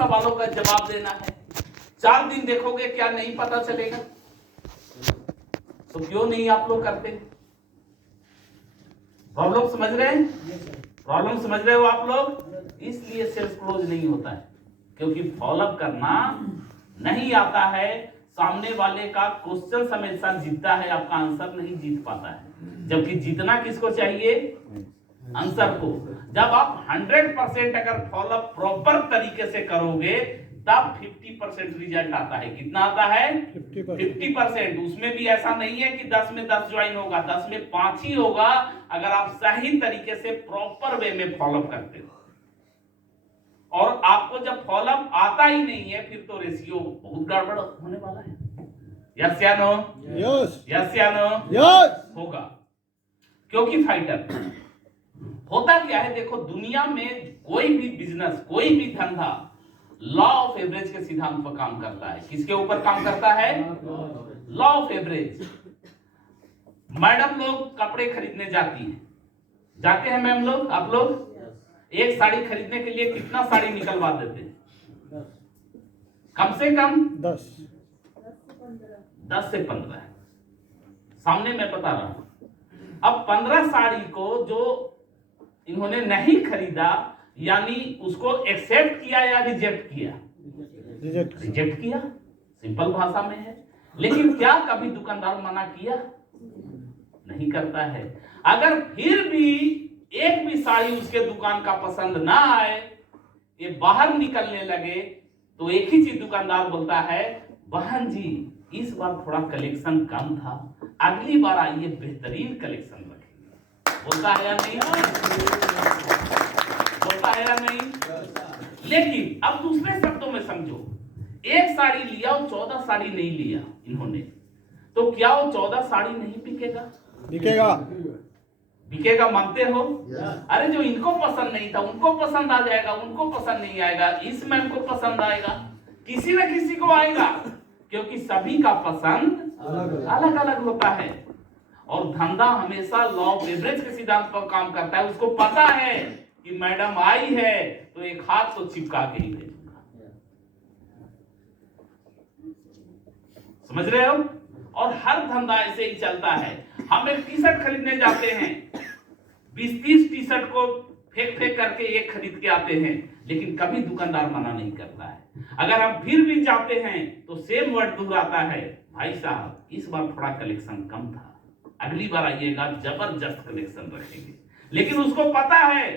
सवालों का जवाब देना है। 4 दिन देखोगे क्या नहीं पता चलेगा? तो क्यों नहीं आप लोग करते? प्रॉब्लम समझ रहे हैं? प्रॉब्लम समझ रहे हो आप लोग? इसलिए सेल्स क्लोज नहीं होता है, क्योंकि फॉलोअप करना नहीं आता है। सामने वाले का क्वेश्चन हमेशा जीतता है, आपका आंसर नहीं जीत पाता है। जबकि जीतना किसको चाहिए? आंसर को। जब आप 100% अगर फॉलोअप प्रॉपर तरीके से करोगे तब 50% रिजल्ट आता है। कितना आता है? 50%। उसमें भी ऐसा नहीं है कि 10 में 10 ज्वाइन होगा, 10 में 5 ही होगा, अगर आप सही तरीके से प्रॉपर वे में फॉलोअप करते हो। और आपको जब फॉलोअप आता ही नहीं है, फिर तो रेशियो बहुत गड़बड़ होने वाला है। यस या नो? यस यस या नो? यस होगा। क्योंकि फाइटर होता क्या है, देखो दुनिया में कोई भी बिजनेस, कोई भी धंधा लॉ ऑफ एवरेज के सिद्धांत पर काम करता है। किसके ऊपर काम करता है? Law of average. मैडम लोग कपड़े खरीदने जाते हैं मैम लोग, आप लोग एक साड़ी खरीदने के लिए कितना साड़ी निकलवा देते हैं? कम से कम 10 से 15। सामने मैं बता रहा हूं। अब 15 साड़ी को जो इन्होंने नहीं खरीदा, यानी उसको एक्सेप्ट किया या रिजेक्ट किया? रिजेक्ट किया, सिंपल भाषा में है। लेकिन क्या कभी दुकानदार मना किया? नहीं करता है। अगर फिर भी एक भी साड़ी उसके दुकान का पसंद ना आए, ये बाहर निकलने लगे, तो एक ही चीज दुकानदार बोलता है, बहन जी इस बार थोड़ा कलेक्शन कम था, अगली बार आइए बेहतरीन कलेक्शन रखेंगे। बोलता है या नहीं? बोलता है या नहीं? लेकिन अब दूसरे शब्दों में समझो, एक साड़ी लिया और 14 साड़ी नहीं लिया इन्होंने, तो क्या वो 14 साड़ी नहीं बिकेगा? बिकेगा। बिकेगा, मानते हो? अरे जो इनको पसंद नहीं था उनको पसंद आ जाएगा, उनको पसंद नहीं आएगा, इस मैम को पसंद आएगा, किसी न किसी को आएगा, क्योंकि सभी का पसंद अलग अलग होता है। और धंधा हमेशा लॉ ऑफ एवरेज के सिद्धांत पर काम करता है। उसको पता है कि मैडम आई है तो एक हाथ तो चिपका के ही भेजूंगा। समझ रहे हो? और हर धंधा ऐसे ही चलता है। हम एक टी शर्ट खरीदने जाते हैं, 20-30 टी शर्ट को फेंक करके एक खरीद के आते हैं, लेकिन कभी दुकानदार मना नहीं करता है। अगर हम फिर भी जाते हैं तो सेम वर्ड दोहराता है, भाई साहब इस बार थोड़ा कलेक्शन कम था, अगली बार आइएगा जबरदस्त कलेक्शन रखेंगे। लेकिन उसको पता है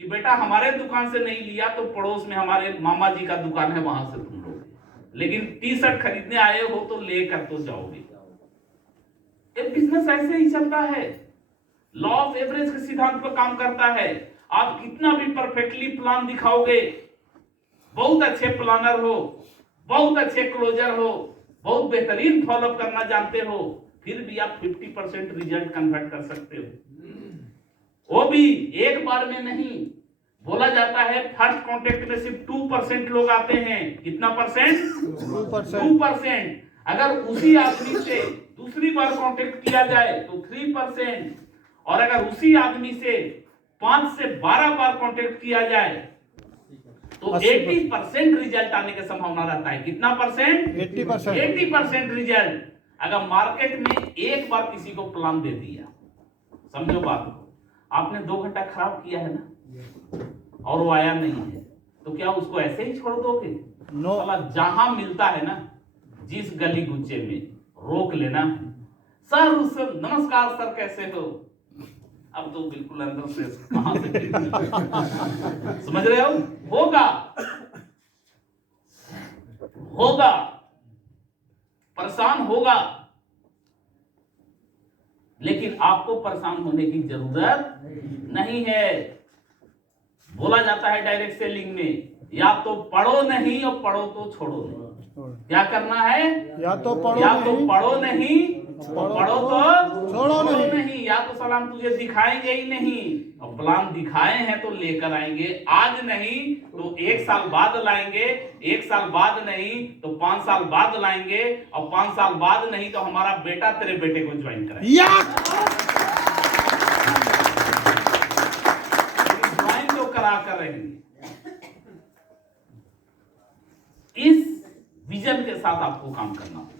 कि बेटा हमारे दुकान से नहीं लिया तो पड़ोस में हमारे मामा जी का दुकान है, वहां से तुम लोगे, लेकिन टी शर्ट खरीदने आए हो तो लेकर तो जाओगे। एक बिजनेस ऐसे ही चलता है, लॉ ऑफ एवरेज के सिद्धांत पर काम करता है। आप कितना भी परफेक्टली प्लान दिखाओगे, बहुत अच्छे प्लानर हो, बहुत अच्छे क्लोजर हो, बहुत बेहतरीन फॉलोअप करना जानते हो, फिर भी आप 50% रिजल्ट कन्वर्ट कर सकते हो। वो भी एक बार में नहीं। बोला जाता है फर्स्ट कांटेक्ट में सिर्फ 2% लोग आते हैं। कितना परसेंट? 2%। अगर उसी आदमी से दूसरी बार कांटेक्ट किया जाए तो 3%, और अगर उसी आदमी से 5 से 12 बार कांटेक्ट किया जाए तो 80% रिजल्ट आने की संभावना रहता है। कितना परसेंट? 80% रिजल्ट। अगर मार्केट में एक बार किसी को प्लान दे दिया, समझो बात को, आपने 2 घंटा खराब किया है ना, और वो आया नहीं है, तो क्या उसको ऐसे ही छोड़ दोगे? नो। जहां मिलता है ना, जिस गली गुच्चे में रोक लेना, सर नमस्कार सर कैसे हो, अब तो बिल्कुल अंदर से कहां से समझ रहे हो? होगा परेशान होगा, लेकिन आपको परेशान होने की जरूरत नहीं है। बोला जाता है डायरेक्ट सेलिंग में, या तो पढ़ो नहीं और पढ़ो तो छोड़ो नहीं। क्या करना है? या तो पढ़ो नहीं, पढ़ो तो छोड़ो नहीं। या तो सलाम तुझे दिखाएंगे ही नहीं, और प्लान दिखाए हैं तो लेकर आएंगे, आज नहीं तो 1 साल बाद लाएंगे, 1 साल बाद नहीं तो 5 साल बाद लाएंगे, और 5 साल बाद नहीं तो हमारा बेटा तेरे बेटे को ज्वाइन कराएगा। ज्वाइन तो करा कर रहेंगे। के साथ आपको काम करना होगा,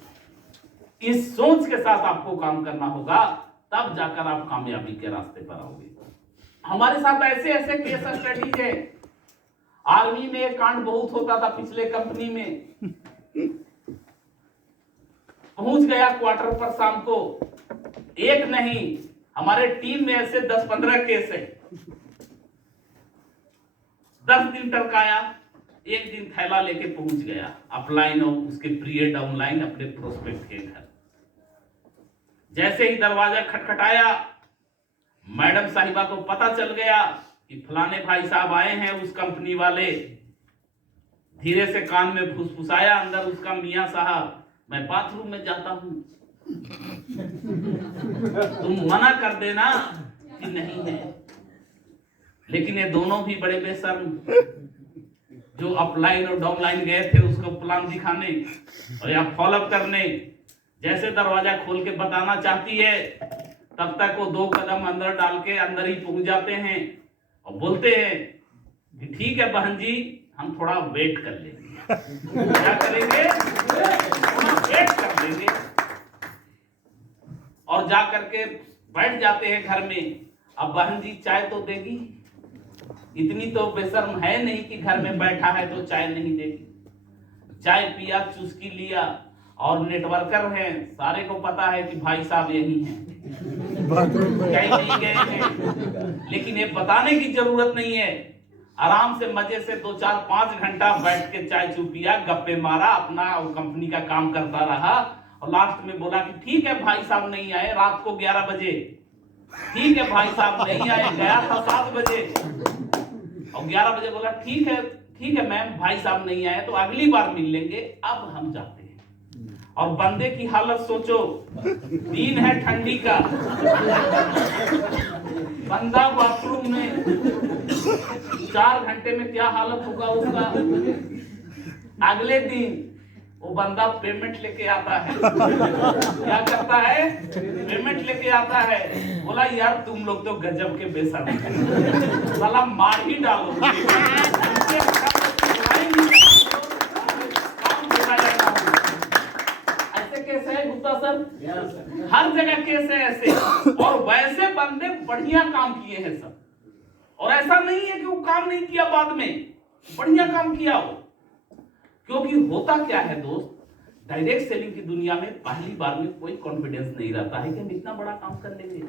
इस सोच के साथ आपको काम करना होगा, तब जाकर आप कामयाबी के रास्ते पर आओगे। हमारे साथ ऐसे ऐसे केस स्टडीज है। आर्मी में एक कांड बहुत होता था, पिछले कंपनी में पहुंच गया क्वार्टर पर शाम को, एक नहीं हमारे टीम में ऐसे 10-15 केस है। 10 दिन टरकाया, एक दिन थैला लेके पहुंच गया अपलाइन और उसके प्रिय डाउनलाइन अपने प्रोस्पेक्ट के घर। जैसे ही दरवाजा खटखटाया, मैडम साहिबा को पता चल गया कि फलाने भाई साहब आए हैं उस कंपनी वाले। धीरे से कान में फुसफुसाया अंदर उसका, मियां साहब मैं बाथरूम में जाता हूं, तुम मना कर देना कि नहीं है। लेकिन ये दोनों भी बड़े बेशर्म, जो अपलाइन और डाउनलाइन गए थे उसको प्लान दिखाने और या फॉलोअप करने, जैसे दरवाजा खोल के बताना चाहती है तब तक वो 2 कदम अंदर डाल के अंदर ही पहुंच जाते हैं और बोलते हैं कि ठीक है बहन जी, हम थोड़ा वेट कर लेंगे। क्या करेंगे? थोड़ा वेट कर लेंगे। और जा करके बैठ जाते हैं घर में। अब बहन जी चाय तो देगी, इतनी तो बेशर्म है नहीं कि घर में बैठा है तो चाय नहीं देगी। चाय पिया, चुस्की लिया, और नेटवर्कर हैं, सारे को पता है कि भाई साहब यही हैं, कहीं नहीं गए हैं। लेकिन ये बताने की जरूरत नहीं है, आराम से मजे से 2-4-5 घंटा बैठ के चाय चू पिया, गप्पे मारा, अपना कंपनी का काम करता रहा और लास्ट में बोला कि ठीक है भाई साहब नहीं आए, रात को 11 बजे, ठीक है भाई साहब नहीं आए, गया था 7 बजे और 11 बजे बोला ठीक है मैम, भाई साहब नहीं आए तो अगली बार मिल लेंगे, अब हम जाते हैं। और बंदे की हालत सोचो, दिन है ठंडी का, बंदा बाथरूम में, 4 घंटे में क्या हालत होगा उसका। अगले दिन वो बंदा पेमेंट लेके आता है। क्या करता है? पेमेंट लेके आता है। बोला यार तुम लोग तो गजब के बेशर्म हैं, साला मार ही डालो। ऐसे केस है गुप्ता सर, हर जगह केस है ऐसे। और वैसे बंदे बढ़िया काम किए हैं सब, और ऐसा नहीं है कि वो काम नहीं किया, बाद में बढ़िया काम किया हो। क्योंकि होता क्या है दोस्त, डायरेक्ट सेलिंग की दुनिया में पहली बार में कोई कॉन्फिडेंस नहीं रहता है कि हम इतना बड़ा काम कर लेंगे।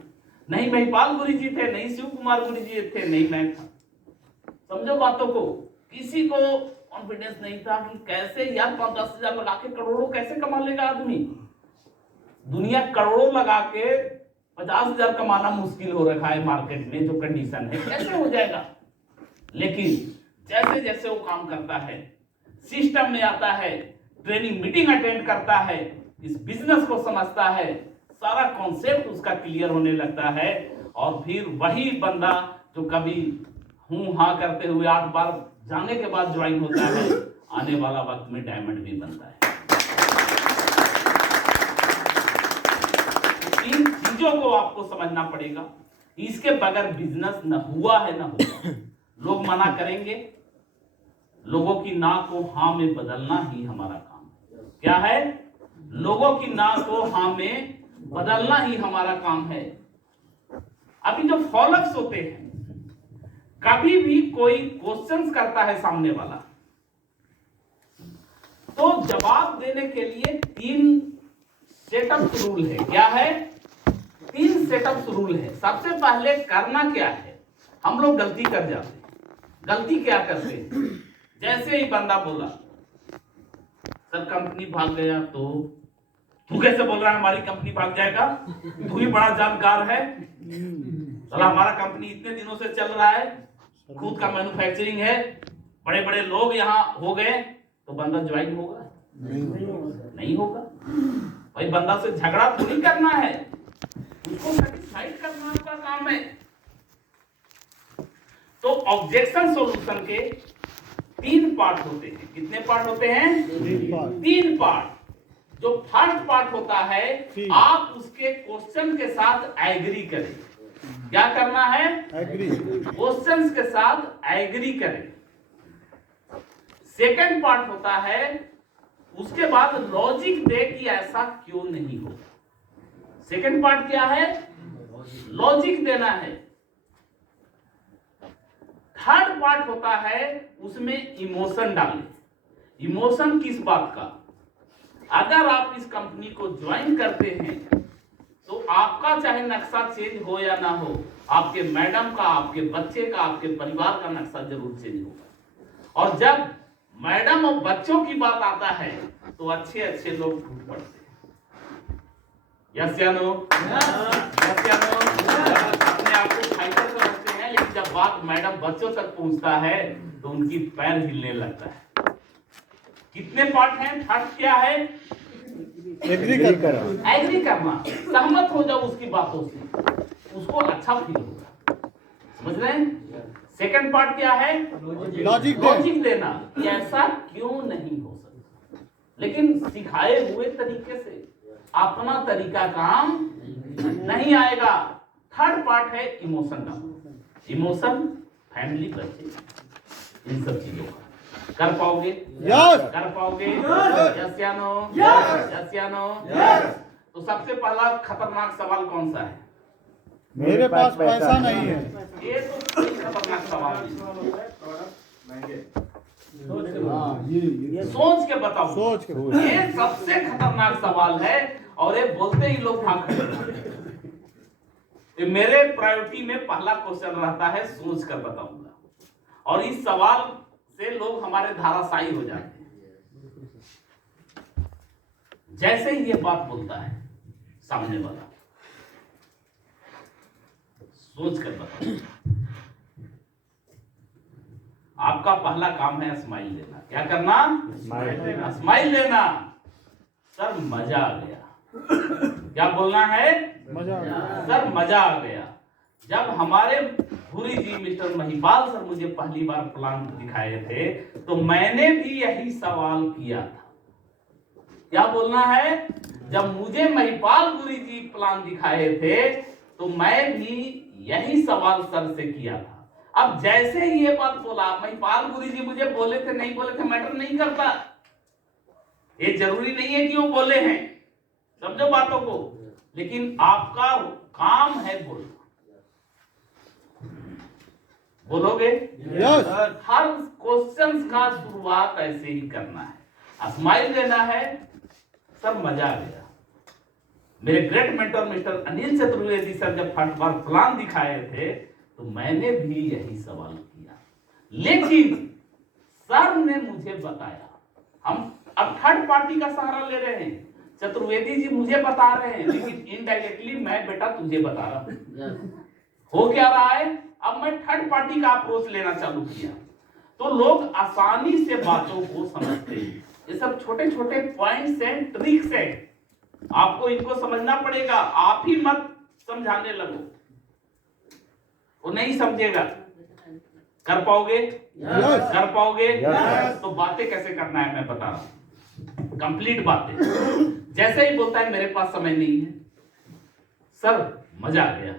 नहीं महिपाल गुरु जी थे, नहीं शिव कुमार गुरु जी थे, नहीं मैं था। समझो बातों को, किसी को कॉन्फिडेंस नहीं था कि कैसे यार 5-10 हजार लगा के करोड़ों कैसे कमा लेगा आदमी। दुनिया करोड़ों लगा के 50 हजार कमाना मुश्किल हो रखा है मार्केट में, जो कंडीशन है कैसे हो जाएगा। लेकिन जैसे जैसे वो काम करता है, सिस्टम में आता है, ट्रेनिंग मीटिंग अटेंड करता है, इस बिजनेस को समझता है, सारा कॉन्सेप्ट उसका क्लियर होने लगता है, और फिर वही बंदा जो कभी हूं हां करते हुए 8 बार जाने के बाद ज्वाइन होता है, आने वाला वक्त में डायमंड भी बनता है। इन चीजों को आपको समझना पड़ेगा, इसके बगैर बिजनेस न हुआ है न होगा। लोग मना करेंगे, लोगों की ना को हाँ में बदलना ही हमारा काम है। क्या है? लोगों की ना को हाँ में बदलना ही हमारा काम है। अभी जो फॉलोअप्स होते हैं, कभी भी कोई क्वेश्चंस करता है सामने वाला, तो जवाब देने के लिए 3 सेटअप रूल है। क्या है? 3 सेटअप रूल है। सबसे पहले करना क्या है, हम लोग गलती कर जाते हैं। गलती क्या करते हैं? जैसे ही बंदा बोला सर कंपनी भाग गया, तो तू कैसे बोल रहा है हमारी कंपनी भाग जाएगा? तू ही बड़ा जानकार है, चला हमारा कंपनी इतने दिनों से चल रहा है, खुद का मैन्युफैक्चरिंग है, बड़े बड़े लोग यहाँ हो गए, तो बंदा ज्वाइन होगा? नहीं होगा। भाई बंदा से झगड़ा थोड़ी करना है, उसको सेटिस्फाइड करना आपका काम है। तो ऑब्जेक्शन सॉल्यूशन के 3 पार्ट होते हैं। कितने पार्ट होते हैं? 3 पार्ट। जो फर्स्ट पार्ट होता है, आप उसके क्वेश्चन के साथ एग्री करें। क्या करना है? एग्री। क्वेश्चंस के साथ एग्री करें। सेकंड पार्ट होता है उसके बाद लॉजिक दे कि ऐसा क्यों नहीं हो। सेकंड पार्ट क्या है? लॉजिक देना है। थर्ड पार्ट होता है उसमें इमोशन डालें। इमोशन किस बात का? अगर आप इस कंपनी को ज्वाइन करते हैं तो आपका चाहे नक्शा चेंज हो या ना हो, आपके मैडम का, आपके बच्चे का, आपके परिवार का नक्शा जरूर चेंज होगा। और जब मैडम और बच्चों की बात आता है तो अच्छे अच्छे लोग टूट पड़ते हैं। यस या नो? यस या नो? अपने आप को फाइटर समझते हैं, लेकिन जब बात मैडम बच्चों तक पहुंचता है तो उनकी पैर हिलने लगता है। कितने पार्ट हैं? थर्ड क्या है? एग्री करना। एग्री करना, सहमत हो जाओ उसकी बातों से, उसको अच्छा फील होगा। समझ रहे हैं? सेकंड पार्ट क्या है? लॉजिक देना कि ऐसा क्यों नहीं हो सकता, लेकिन सिखाए हुए तरीके से। अपना तरीका काम नहीं आएगा। थर्ड पार्ट है इमोशन का। इमोशन, फैमिली, बच्चे, इन सब चीजों का कर पाओगे? यस। कर पाओगे? यस या नो? यस या नो? तो सबसे पहला खतरनाक सवाल कौन सा है? मेरे पास पैसा नहीं है। ये तो कोई खतरनाक सवाल नहीं। सोच के बताओ। सोच के। ये सबसे खतरनाक सवाल है और ये बोलते ही लोग भाग खड़े। ये मेरे प्रायोरिटी में पहला क्वेश्चन रहता है, सोच कर बताऊंगा। और इस सवाल से लोग हमारे धाराशायी हो जाते हैं। जैसे ही ये बात बोलता है सामने वाला, सोच कर बताओ। आपका पहला काम है स्माइल देना। क्या करना? स्माइल देना। सर मजा आ गया। क्या बोलना है? मजा आ गया। सर मजा आ गया। जब हमारे भूरी जी मिस्टर महिपाल सर मुझे पहली बार प्लान दिखाए थे तो मैंने भी यही सवाल किया था। क्या बोलना है? जब मुझे महिपाल गुरी जी प्लान दिखाए थे तो मैं भी यही सवाल सर से किया था। अब जैसे ही ये बात बोला, महिपाल गुरी जी मुझे बोले थे नहीं बोले थे मैटर नहीं करता। ये जरूरी नहीं है कि वो बोले हैं, समझो बातों को, लेकिन आपका काम है बोलना। बोलोगे? यस। हर क्वेश्चन का शुरुआत ऐसे ही करना है। स्माइल देना है। सर मजा आ गया। मेरे great mentor mister Anil Chaturvedi sir जब फर्स्ट बार प्लान दिखाए थे तो मैंने भी यही सवाल किया, लेकिन सर ने मुझे बताया। हम अब थर्ड पार्टी का सहारा ले रहे हैं। चतुर्वेदी जी मुझे बता रहे हैं, लेकिन इनडायरेक्टली मैं बेटा तुझे बता रहा हूं। हो क्या रहा है? अब मैं थर्ड पार्टी का अप्रोच लेना चालू किया तो लोग आसानी से बातों को समझते हैं। ये सब छोटे छोटे पॉइंट्स हैं, ट्रिक्स हैं, आपको इनको समझना पड़ेगा। आप ही मत समझाने लगो, वो नहीं समझेगा। कर पाओगे? यस। कर पाओगे? यस। तो बातें कैसे करना है मैं बता रहा हूं, कंप्लीट बातें। जैसे ही बोलता है मेरे पास समय नहीं है, सर मजा आ गया।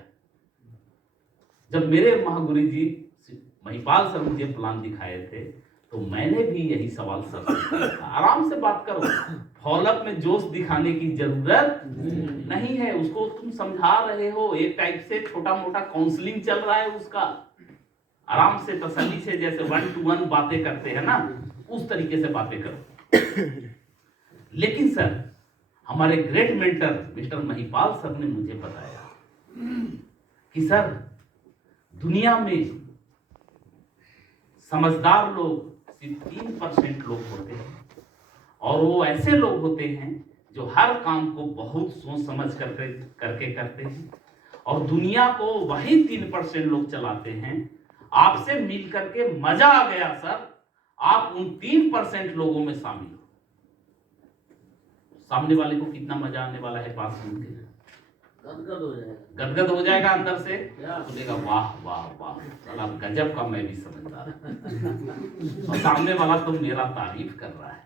जब मेरे महागुरु जी महिपाल सर मुझे प्लान दिखाए थे तो मैंने भी यही सवाल सर से किया था। आराम से बात करो, फॉलोअप में जोश दिखाने की जरूरत नहीं है। उसको तुम समझा रहे हो, एक टाइप से छोटा मोटा काउंसलिंग चल रहा है उसका। आराम से तसल्ली से, जैसे 1 to 1 बातें करते हैं ना, उस तरीके से बातें करो। लेकिन सर हमारे great mentor mister Mahipal sir ने मुझे बताया कि सर दुनिया में समझदार लोग सिर्फ 3% लोग होते हैं, और वो ऐसे लोग होते हैं जो हर काम को बहुत सोच समझ करके करते हैं, और दुनिया को वही 3% लोग चलाते हैं। आपसे मिल करके मजा आ गया सर, आप उन 3% लोगों में शामिल हो। सामने वाले को कितना मजा आने वाला है बात सुन के? गदगद हो जाएगा अंदर से, बोलेगा वाह वाह वाह, साला गजब का मैं भी समझदार। और सामने वाला तो मेरा तारीफ कर रहा है।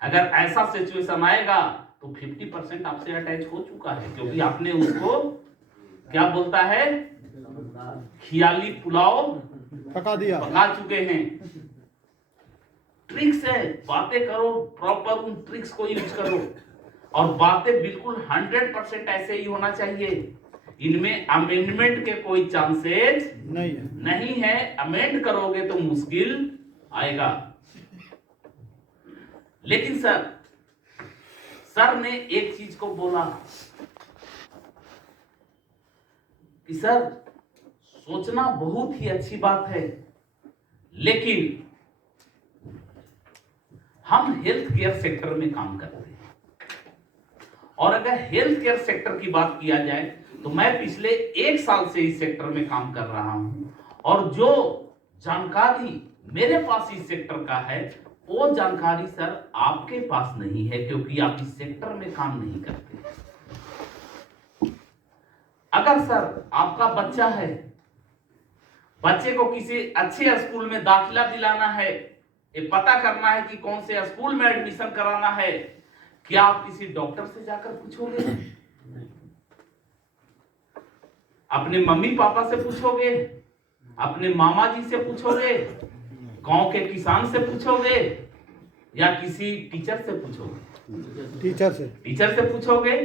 अगर ऐसा सिचुएशन आएगा तो 50% आपसे अटैच हो चुका है, क्योंकि आपने उसको क्या बोलता है, खियाली पुलाव पका दिया, पका चुके हैं। ट्रिक्स है, बातें करो प्रॉपर, उन ट्रिक्स को यूज करो और बातें बिल्कुल 100% ऐसे ही होना चाहिए। इनमें अमेंडमेंट के कोई चांसेस नहीं है। अमेंड करोगे तो मुश्किल आएगा। लेकिन सर ने एक चीज को बोला कि सर सोचना बहुत ही अच्छी बात है, लेकिन हम हेल्थ केयर सेक्टर में काम करते हैं और अगर हेल्थ केयर सेक्टर की बात किया जाए तो मैं पिछले 1 साल से इस सेक्टर में काम कर रहा हूं और जो जानकारी मेरे पास इस सेक्टर का है वो जानकारी सर आपके पास नहीं है, क्योंकि आप इस सेक्टर में काम नहीं करते। अगर सर आपका बच्चा है, बच्चे को किसी अच्छे स्कूल में दाखिला दिलाना है, ये पता करना है कि कौन से स्कूल में एडमिशन कराना है, क्या आप किसी डॉक्टर से जाकर पूछोगे? अपने मम्मी पापा से पूछोगे? अपने मामा जी से पूछोगे? गांव के किसान से पूछोगे या किसी टीचर से पूछोगे? टीचर से पूछोगे।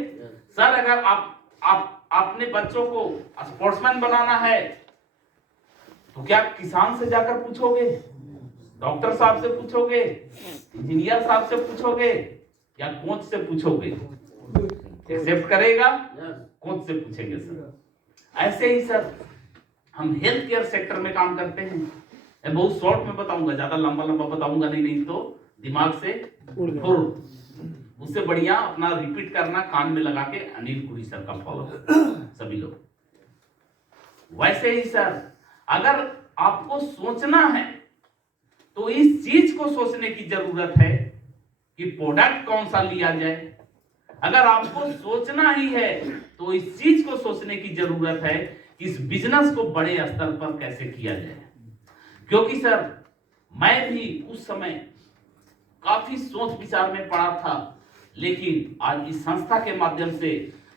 सर अगर आप अपने बच्चों को स्पोर्ट्समैन बनाना है तो क्या किसान से जाकर पूछोगे? डॉक्टर साहब से पूछोगे? इंजीनियर साहब से पूछोगे या कोच से पूछोगे? एक्सेप्ट करेगा? कोच से पूछेंगे सर। ऐसे ही सर हम हेल्थ केयर सेक्टर में काम करते हैं। मैं बहुत शॉर्ट में बताऊंगा, ज्यादा लंबा बताऊंगा नहीं तो दिमाग से उससे बढ़िया अपना रिपीट करना, कान में लगा के अनिल पुरी सर का फॉलो सभी लोग। वैसे ही सर अगर आपको सोचना है तो इस चीज को सोचने की जरूरत है कि प्रोडक्ट कौन सा लिया जाए। अगर आपको सोचना ही है तो इस चीज को सोचने की जरूरत है कि इस बिजनेस को बड़े स्तर पर कैसे किया जाए। क्योंकि सर मैं भी उस समय काफी सोच विचार में पड़ा था, लेकिन आज इस संस्था के माध्यम से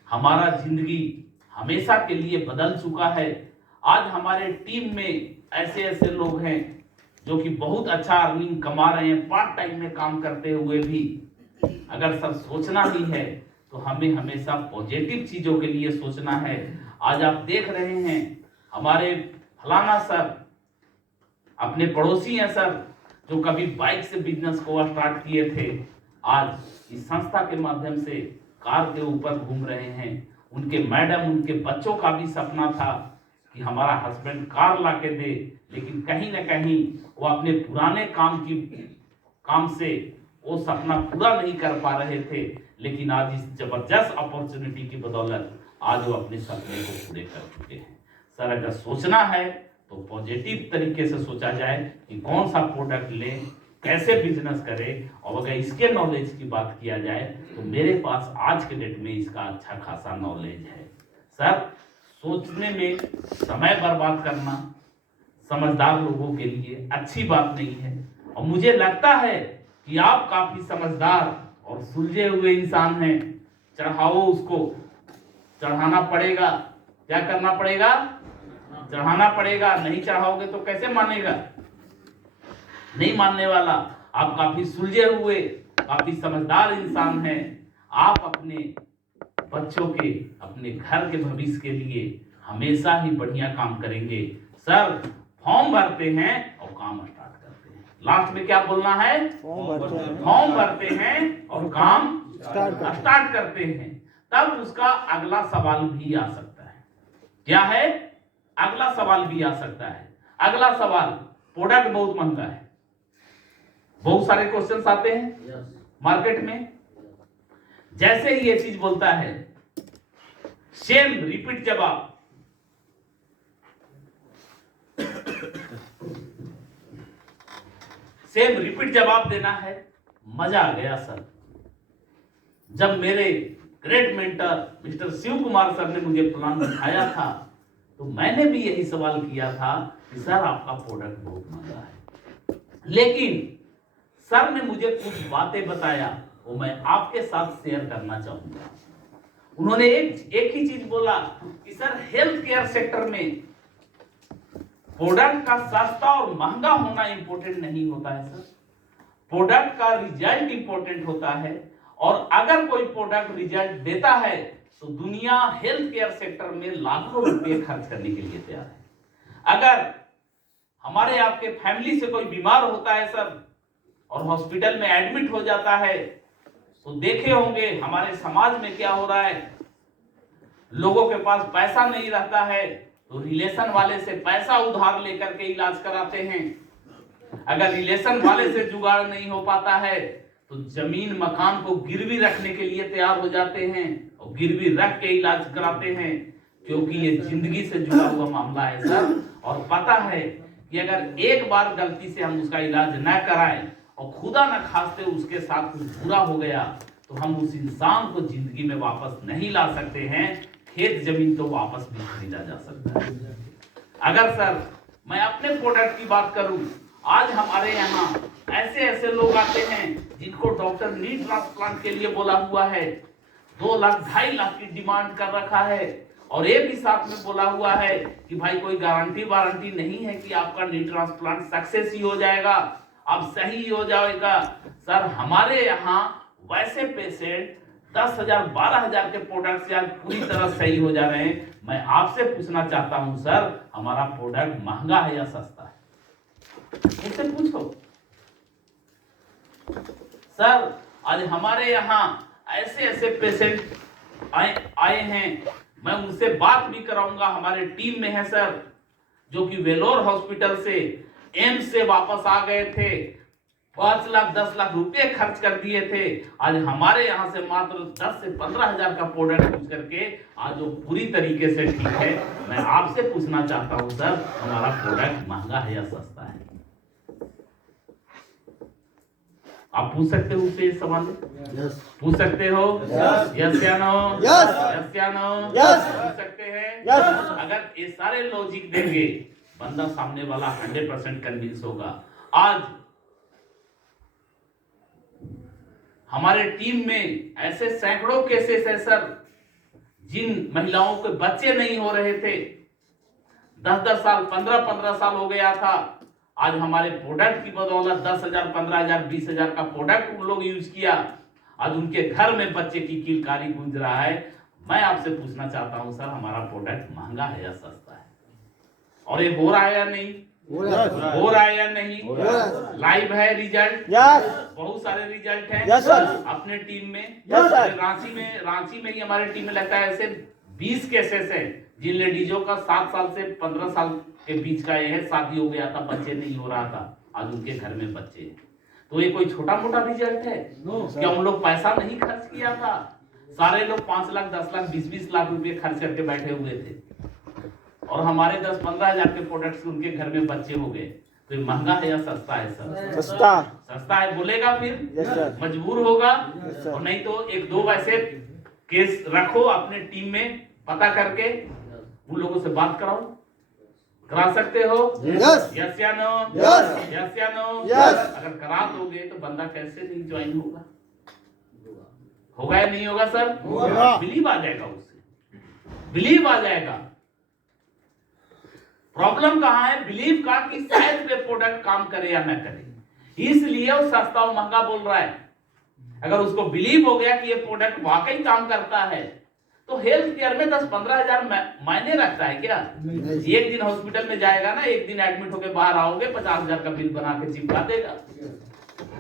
हमारा जिंदगी हमेशा के लिए बदल चुका है। आज हमारे टीम में ऐसे लोग हैं जो कि बहुत अच्छा अर्निंग कमा रहे हैं, पार्ट टाइम में काम करते हुए भी। अगर सर सोचना ही है तो हमें हमेशा पॉजिटिव चीजों के लिए सोचना है। आज आप देख रहे हैं हमारे फलाना सर अपने पड़ोसी हैं सर, जो कभी बाइक से बिजनेस को स्टार्ट किए थे, आज इस संस्था के माध्यम से कार के ऊपर घूम रहे हैं। उनके मैडम, उनके बच्चों का भी सपना था कि हमारा हस्बैंड कार ला के दे, लेकिन कहीं ना कहीं वो अपने पुराने काम से वो सपना पूरा नहीं कर पा रहे थे। लेकिन आज इस जबरदस्त अपॉर्चुनिटी की बदौलत आज वो अपने सपने को पूरे कर चुके हैं। सर अगर सोचना है तो पॉजिटिव तरीके से सोचा जाए कि कौन सा प्रोडक्ट लें, कैसे बिजनेस करें। और अगर इसके नॉलेज की बात किया जाए तो मेरे पास आज के डेट में इसका अच्छा खासा नॉलेज है। सर सोचने में समय बर्बाद करना समझदार लोगों के लिए अच्छी बात नहीं है, और मुझे लगता है कि आप काफी समझदार और सुलझे हुए इंसान हैं। चढ़ाओ उसको, चढ़ाना पड़ेगा। क्या करना पड़ेगा? चढ़ाना पड़ेगा। नहीं चढ़ाओगे तो कैसे मानेगा? नहीं मानने वाला। आप काफी सुलझे हुए, काफी समझदार इंसान हैं। आप अपने बच्चों के, अपने घर के भविष्य के लिए हमेशा ही बढ़िया काम करेंगे। सर फॉर्म भरते हैं और काम स्टार्ट करते हैं। लास्ट में क्या बोलना है? फॉर्म भरते हैं और काम स्टार्ट करते हैं। तब उसका अगला सवाल भी आ सकता है। क्या है? अगला सवाल भी आ सकता है। अगला सवाल, प्रोडक्ट बहुत महंगा है, बहुत सारे क्वेश्चंस आते हैं मार्केट में। जैसे ही ये चीज बोलता है, सेम रिपीट जवाब, सेम रिपीट जवाब देना है। मजा आ गया सर जब मेरे great mentor mister Shiv Kumar sir ने मुझे प्लान दिखाया था, तो मैंने भी यही सवाल किया था कि सर आपका प्रोडक्ट बहुत महंगा है। लेकिन सर ने मुझे कुछ बातें बताया, वो मैं आपके साथ शेयर करना चाहूंगा। उन्होंने एक ही चीज बोला कि सर हेल्थ केयर सेक्टर में प्रोडक्ट का सस्ता और महंगा होना इंपॉर्टेंट नहीं होता है सर। प्रोडक्ट का रिजल्ट इंपॉर्टेंट होता है, और अगर कोई प्रोडक्ट रिजल्ट देता है तो दुनिया हेल्थ केयर सेक्टर में लाखों रुपए खर्च करने के लिए तैयार है। अगर हमारे आपके फैमिली से कोई बीमार होता है सर और हॉस्पिटल में एडमिट हो जाता है, तो देखे होंगे हमारे समाज में क्या हो रहा है। लोगों के पास पैसा नहीं रहता है तो रिलेशन वाले से पैसा उधार लेकर के इलाज कराते हैं। अगर रिलेशन वाले से जुगाड़ नहीं हो पाता है तो जमीन मकान को गिरवी रखने के लिए तैयार हो जाते हैं और गिरवी रख के इलाज कराते हैं, क्योंकि ये जिंदगी से जुड़ा हुआ मामला है सर। और पता है कि अगर एक बार गलती से हम उसका इलाज न कराएं और खुदा न खास्ते उसके साथ कुछ बुरा हो गया तो हम उस इंसान को जिंदगी में वापस नहीं ला सकते हैं। खेत जमीन तो वापस भी खरीदा जा सकता है। अगर सर मैं अपने प्रोडक्ट की बात करूं, आज हमारे यहाँ ऐसे ऐसे लोग आते हैं जिनको डॉक्टर नी ट्रांसप्लांट के लिए बोला हुआ है, 2 लाख 2.5 लाख की डिमांड कर रखा है, और ये भी साथ में बोला हुआ है कि भाई कोई गारंटी नहीं है कि आपका नी ट्रांसप्लांट सक्सेस ही हो जाएगा, अब सही हो जाएगा। सर हमारे यहाँ वैसे पेशेंट 10,000 12,000 के प्रोडक्ट से आज पूरी तरह सही हो जा रहे हैं। मैं आपसे पूछना चाहता हूं सर, हमारा प्रोडक्ट महंगा है या सस्ता है? मुझसे पूछो सर। आज हमारे यहाँ ऐसे ऐसे पेशेंट आए हैं, मैं उनसे बात भी कराऊंगा। हमारे टीम में है सर जो कि वेलोर हॉस्पिटल से एम्स से वापस आ गए थे, 5 लाख 10 लाख रुपए खर्च कर दिए थे। आज हमारे यहाँ से मात्र 10 से 15,000 का प्रोडक्ट यूज करके आज वो पूरी तरीके से ठीक है। मैं आपसे पूछना चाहता हूँ सर, हमारा प्रोडक्ट महंगा है या सस्ता है? आप पूछ सकते हो उससे सवाल? पूछ सकते हो? यस या नो? यस या नो? पूछ सकते हैं? अगर ये सारे लॉजिक देंगे बंदा सामने वाला 100% कन्विंस होगा। आज हमारे टीम में ऐसे सैकड़ों केसेस है सर जिन महिलाओं के बच्चे नहीं हो रहे थे, 10-10 साल 15-15 साल हो गया था। आज हमारे प्रोडक्ट की बदौलत 10,000 15,000 20,000 का प्रोडक्ट उन लोग यूज किया, आज उनके घर में बच्चे की किलकारी गूंज रहा है। मैं आपसे पूछना चाहता हूं सर, हमारा प्रोडक्ट महंगा है या सस्ता है? और ये हो रहा है या नहीं? हो रहा है या नहीं? लाइव है रिजल्ट, बहुत सारे रिजल्ट हैं अपने टीम में। रांची में ही हमारे टीम में लगता है ऐसे 20 केसेस हैं जिन लेडीजों का 7 साल से 15 साल के बीच का ये है, शादी हो गया था, बच्चे नहीं हो रहा था, आज उनके घर में बच्चे हैं। तो ये कोई छोटा मोटा रिजल्ट है? क्या हम लोग पैसा नहीं खर्च किया था? सारे लोग 5 लाख 10 लाख 20-20 लाख रुपए खर्च करके बैठे हुए थे, और हमारे 10-15 हजार के प्रोडक्ट्स उनके घर में बच्चे हो गए। तो ये महंगा है या सस्ता है सर? सस्ता है बोलेगा फिर मजबूर होगा। और नहीं तो 1-2 वैसे केस रखो अपने टीम में, पता करके उन लोगों से बात कराओ। करा सकते हो? यस या नो? यस या नो? अगर करा दोगे तो बंदा कैसे नहीं ज्वाइन होगा? होगा या नहीं होगा सर? बिलीव आ जाएगा, उससे बिलीव आ जाएगा। प्रॉब्लम कहां है? बिलीव का कि शायद वे प्रोडक्ट काम करे या ना करे, इसलिए वो सस्ता और महंगा बोल रहा है। अगर उसको बिलीव हो गया कि ये प्रोडक्ट वाकई काम करता है तो हेल्थ केयर में 10-15 हजार मायने रखता है क्या? एक दिन हॉस्पिटल में जाएगा ना, एक दिन एडमिट होकर बाहर आओगे, 50,000 का बिल बना के चिपका देगा,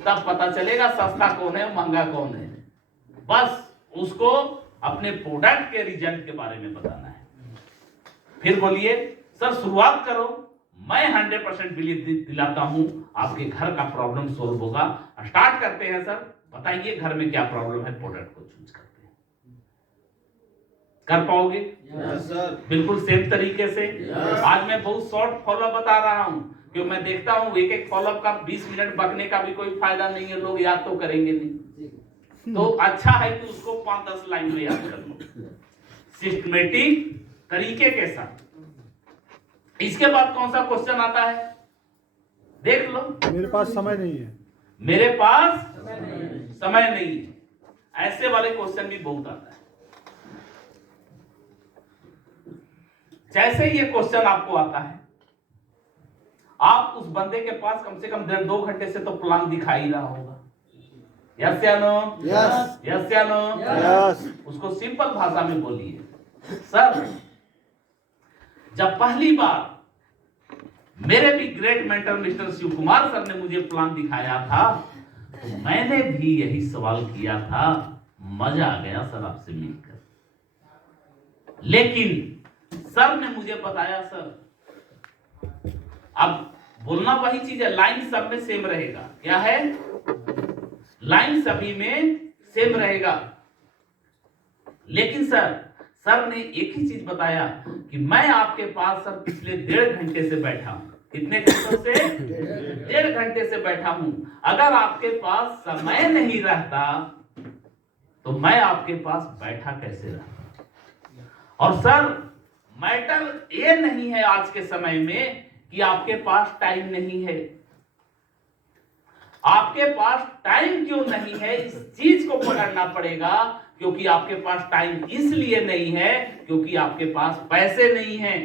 तब पता चलेगा सस्ता कौन है महंगा कौन है। बस उसको अपने प्रोडक्ट के रिजल्ट के बारे में बताना है। फिर बोलिए सर शुरुआत करो, मैं 100% बिलीव दिलाता हूं आपके घर का प्रॉब्लम सोल्व होगा। स्टार्ट करते हैं सर, बताइए घर में क्या प्रॉब्लम है, प्रोडक्ट को चूज करते हैं। कर पाओगे? बिल्कुल सेम तरीके से। आज मैं बहुत शॉर्ट फॉलोअप बता रहा हूं क्योंकि मैं देखता हूं एक फॉलोअप का 20 मिनट बकने का भी कोई फायदा नहीं है, लोग याद तो करेंगे नहीं। तो अच्छा है कि उसको 5-10 लाइन में याद कर लो सिस्टमेटिक तरीके के साथ। इसके बाद कौन सा क्वेश्चन आता है देख लो। मेरे पास समय नहीं है, मेरे पास समय नहीं है, ऐसे वाले क्वेश्चन भी बहुत आता है। जैसे ये क्वेश्चन आपको आता है, आप उस बंदे के पास कम से कम 1.5-2 घंटे से तो प्लान दिखाई रहा होगा। यस या नो? यस यस या नो? यस उसको सिंपल भाषा में बोलिए। सर, जब पहली बार मेरे भी great mentor mister Shiv Kumar sir ने मुझे प्लान दिखाया था, तो मैंने भी यही सवाल किया था। मजा आ गया सर आपसे मिलकर। लेकिन सर ने मुझे बताया, सर अब बोलना वही चीज है, लाइन सब में सेम रहेगा। क्या है? लाइन सभी में सेम रहेगा। लेकिन सर ने एक ही चीज बताया कि मैं आपके पास सर पिछले 1.5 घंटे से बैठा हूं। कितने घंटों से? 1.5 घंटे से बैठा हूं। अगर आपके पास समय नहीं रहता तो मैं आपके पास बैठा कैसे रहता? और सर, मैटर ये नहीं है आज के समय में कि आपके पास टाइम नहीं है। आपके पास टाइम क्यों नहीं है, इस चीज को पकड़ना पड़ेगा। क्योंकि आपके पास टाइम इसलिए नहीं है क्योंकि आपके पास पैसे नहीं हैं।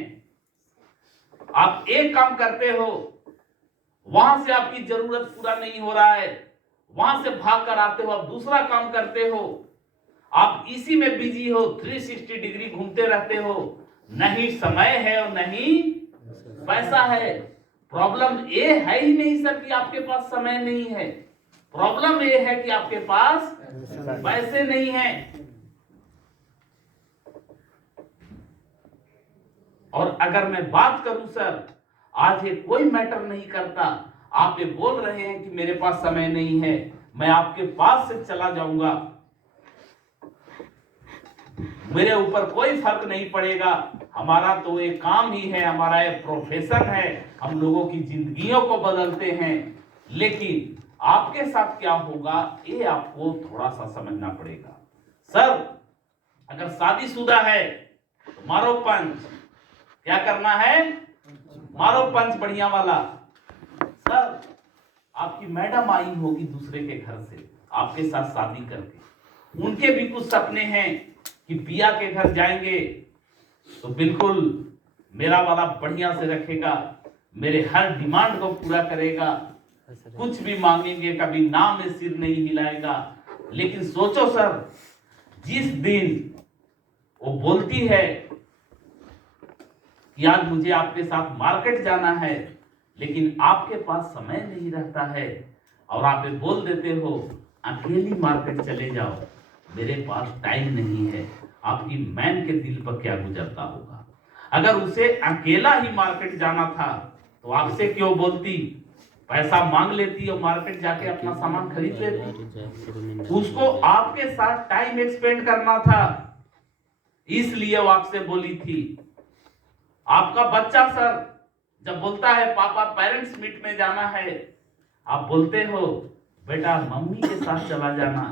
आप एक काम करते हो, वहां से आपकी जरूरत पूरा नहीं हो रहा है, वहां से भाग कर आते हो, आप दूसरा काम करते हो, आप इसी में बिजी हो, 360 डिग्री घूमते रहते हो। नहीं समय है और नहीं पैसा है। प्रॉब्लम ये है ही नहीं सर कि आपके पास समय नहीं है, प्रॉब्लम ये है कि आपके पास पैसे नहीं है। और अगर मैं बात करूं सर, आज ये कोई मैटर नहीं करता। आप ये बोल रहे हैं कि मेरे पास समय नहीं है, मैं आपके पास से चला जाऊंगा, मेरे ऊपर कोई फर्क नहीं पड़ेगा। हमारा तो एक काम ही है, हमारा एक प्रोफेशन है, हम लोगों की जिंदगियों को बदलते हैं। लेकिन आपके साथ क्या होगा ये आपको थोड़ा सा समझना पड़ेगा। सर, अगर शादीशुदा है तो मारो पंच। क्या करना है? मारो पंच बढ़िया वाला। सर, आपकी मैडम आई होगी दूसरे के घर से आपके साथ शादी करके, उनके भी कुछ सपने हैं कि पिया के घर जाएंगे तो बिल्कुल मेरा वाला बढ़िया से रखेगा, मेरे हर डिमांड को पूरा करेगा, कुछ भी मांगेंगे कभी नाम में सिर नहीं हिलाएगा। लेकिन सोचो सर, जिस दिन वो बोलती है कि आज मुझे आपके साथ मार्केट जाना है, लेकिन आपके पास समय नहीं रहता है और आप ये बोल देते हो अकेली मार्केट चले जाओ, मेरे पास टाइम नहीं है, आपकी मैन के दिल पर क्या गुजरता होगा? अगर उसे अकेला ही मार्केट जाना था तो आपसे क्यों बोलती, पैसा मांग लेती और मार्केट जाके अपना सामान खरीद लेती। उसको आपके साथ टाइम एक्सपेंड करना था, इसलिए वो आपसे बोली थी। आपका बच्चा सर जब बोलता है पापा पेरेंट्स मीट में जाना है, आप बोलते हो बेटा मम्मी के साथ चला जाना।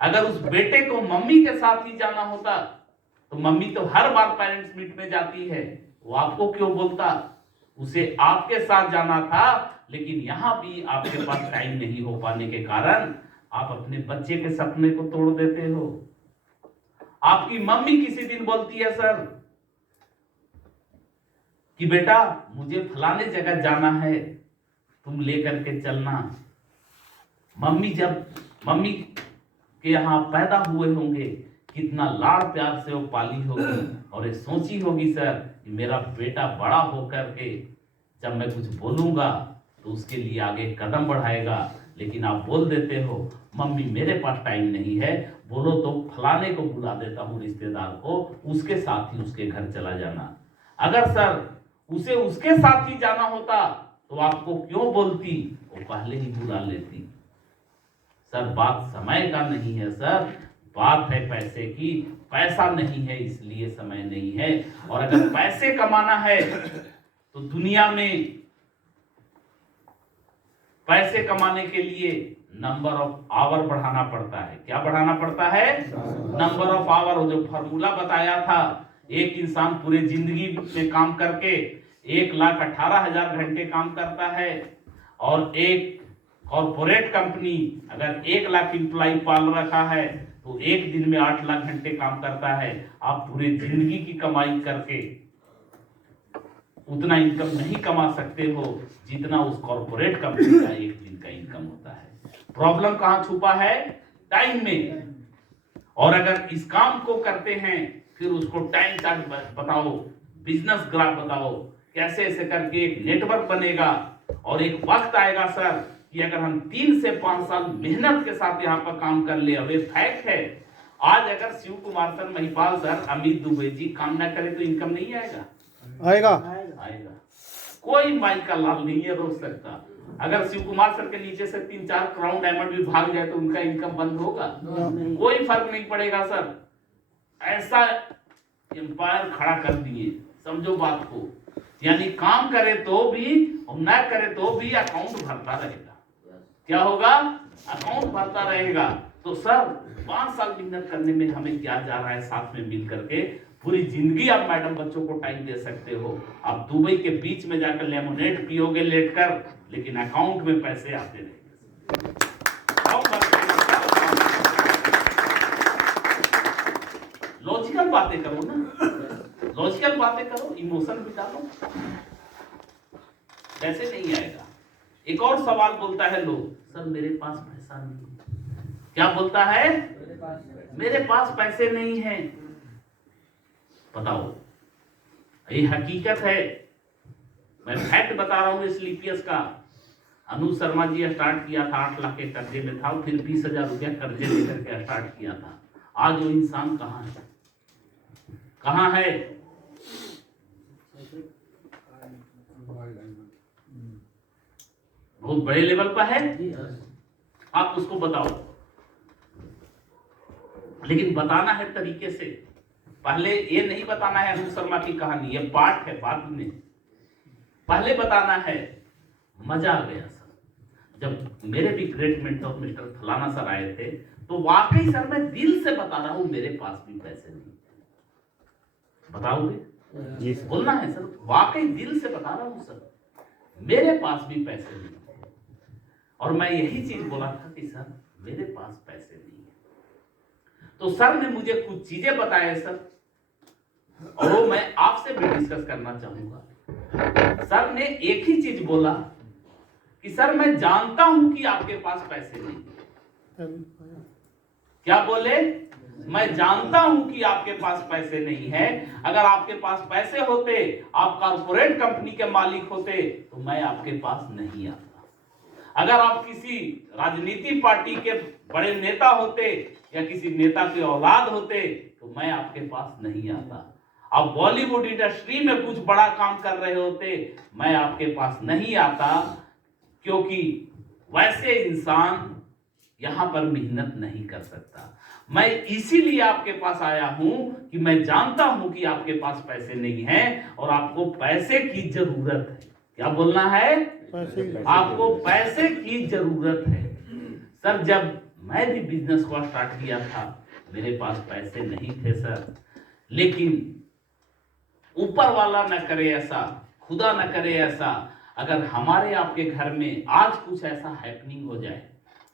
अगर उस बेटे को मम्मी के साथ ही जाना होता तो मम्मी तो हर बार पेरेंट्स मीट में जाती है, वो आपको क्यों बोलता? उसे आपके साथ जाना था, लेकिन यहां भी आपके पास टाइम नहीं हो पाने के कारण आप अपने बच्चे के सपने को तोड़ देते हो। आपकी मम्मी किसी दिन बोलती है सर कि बेटा मुझे फलाने जगह जाना है, तुम लेकर के चलना। मम्मी के यहाँ पैदा हुए होंगे, कितना लाड़ प्यार से वो पाली होगी और ये सोची होगी सर कि मेरा बेटा बड़ा होकर के जब मैं कुछ बोलूंगा तो उसके लिए आगे कदम बढ़ाएगा। लेकिन आप बोल देते हो मम्मी मेरे पास टाइम नहीं है, बोलो तो फलाने को बुला देता हूँ रिश्तेदार को, उसके साथ ही उसके घर चला जाना। अगर सर उसे उसके साथ ही जाना होता तो आपको क्यों बोलती, वो पहले ही बुला लेती। सर बात समय का नहीं है सर, बात है पैसे की। पैसा नहीं है इसलिए समय नहीं है। और अगर पैसे कमाना है तो दुनिया में पैसे कमाने के लिए नंबर ऑफ आवर बढ़ाना पड़ता है। क्या बढ़ाना पड़ता है? Number of hour. जो फॉर्मूला बताया था, एक इंसान पूरे जिंदगी में काम करके 1,18,000 घंटे काम करता है और एक कॉर्पोरेट कंपनी अगर 1 लाख इंप्लॉय पाल रखा है तो एक दिन में 8 लाख घंटे काम करता है। आप पूरे जिंदगी की कमाई करके उतना इनकम नहीं कमा सकते हो जितना उस कॉर्पोरेट कंपनी का एक दिन का इनकम होता है। प्रॉब्लम कहाँ छुपा है? टाइम में। और अगर इस काम को करते हैं फिर उसको टाइम चार्ट बताओ, बिजनेस ग्राफ बताओ, कैसे ऐसे करके एक नेटवर्क बनेगा। और एक वक्त आएगा सर कि अगर हम 3 से 5 साल मेहनत के साथ यहाँ पर काम कर ले, अब ये फैक्ट है, आज अगर शिव कुमार सर, महिपाल सर, अमित दुबे जी काम ना करे तो इनकम नहीं आएगा? आएगा। आएगा। कोई माई का लाभ नहीं है रोक सकता। अगर शिव कुमार सर के नीचे से 3-4 क्राउन डायमंड भी भाग जाए तो उनका इनकम बंद होगा? कोई फर्क नहीं पड़ेगा सर। ऐसा एम्पायर खड़ा कर दिए, समझो बात को। यानी काम करे तो भी और ना करे तो भी अकाउंट भरता रहेगा। क्या होगा? अकाउंट भरता रहेगा। तो सर 5 साल मेहनत करने में हमें क्या जा रहा है? साथ में मिल करके पूरी जिंदगी आप मैडम बच्चों को टाइम दे सकते हो। आप दुबई के बीच में जाकर लेमोनेड पियोगे लेटकर, लेकिन अकाउंट में पैसे आते रहेंगे। लॉजिकल बातें करो ना, लॉजिकल बातें करो, इमोशन भी डालो, कैसे नहीं आएगा? एक और सवाल बोलता है लोग, सर मेरे पास पैसा नहीं है। क्या बोलता है? मेरे पास पैसे नहीं है। बताओ, ये हकीकत है, मैं फैक्ट बता रहा हूं। इस लीपीएस का अनु शर्मा जी स्टार्ट किया था, 8 लाख के कर्जे में था, फिर 20,000 रुपया कर्जे लेकर के स्टार्ट किया था। आज वो इंसान कहाँ है? कहाँ है? बहुत बड़े लेवल पर है, आप उसको बताओ, लेकिन बताना है तरीके से। पहले ये नहीं बताना है अनु शर्मा की कहानी, ये पार्ट है बाद में। पहले बताना है। मजा आ गया सर, जब मेरे भी ग्रेट मेंटर मिस्टर फलाना सर आए थे, तो वाकई सर मैं दिल से बता रहा हूं, मेरे पास भी पैसे नहीं। बताओगे? जी बोलना है सर, वाकई दिल से बता रहा हूं सर, मेरे पास भी पैसे नहीं। और मैं यही चीज बोला था कि सर मेरे पास पैसे नहीं है। तो सर ने मुझे कुछ चीजें बताए सर, और वो मैं आपसे भी डिस्कस करना चाहूंगा। सर ने एक ही चीज बोला कि सर मैं जानता हूं कि आपके पास पैसे नहीं। क्या बोले? मैं जानता हूं कि आपके पास पैसे नहीं है। अगर आपके पास पैसे होते, आप कॉर्पोरेट कंपनी के मालिक होते, तो मैं आपके पास नहीं आता। अगर आप किसी राजनीति पार्टी के बड़े नेता होते या किसी नेता के औलाद होते, तो मैं आपके पास नहीं आता। आप बॉलीवुड इंडस्ट्री में कुछ बड़ा काम कर रहे होते, मैं आपके पास नहीं आता, क्योंकि वैसे इंसान यहां पर मेहनत नहीं कर सकता। मैं इसीलिए आपके पास आया हूं कि मैं जानता हूं कि आपके पास पैसे नहीं है और आपको पैसे की जरूरत है। क्या बोलना है? आपको पैसे की जरूरत है। सर जब मैं भी बिजनेस को स्टार्ट किया था, मेरे पास पैसे नहीं थे सर, लेकिन ऊपर वाला न करे ऐसा, खुदा न करे ऐसा, अगर हमारे आपके घर में आज कुछ ऐसा हैपनिंग हो जाए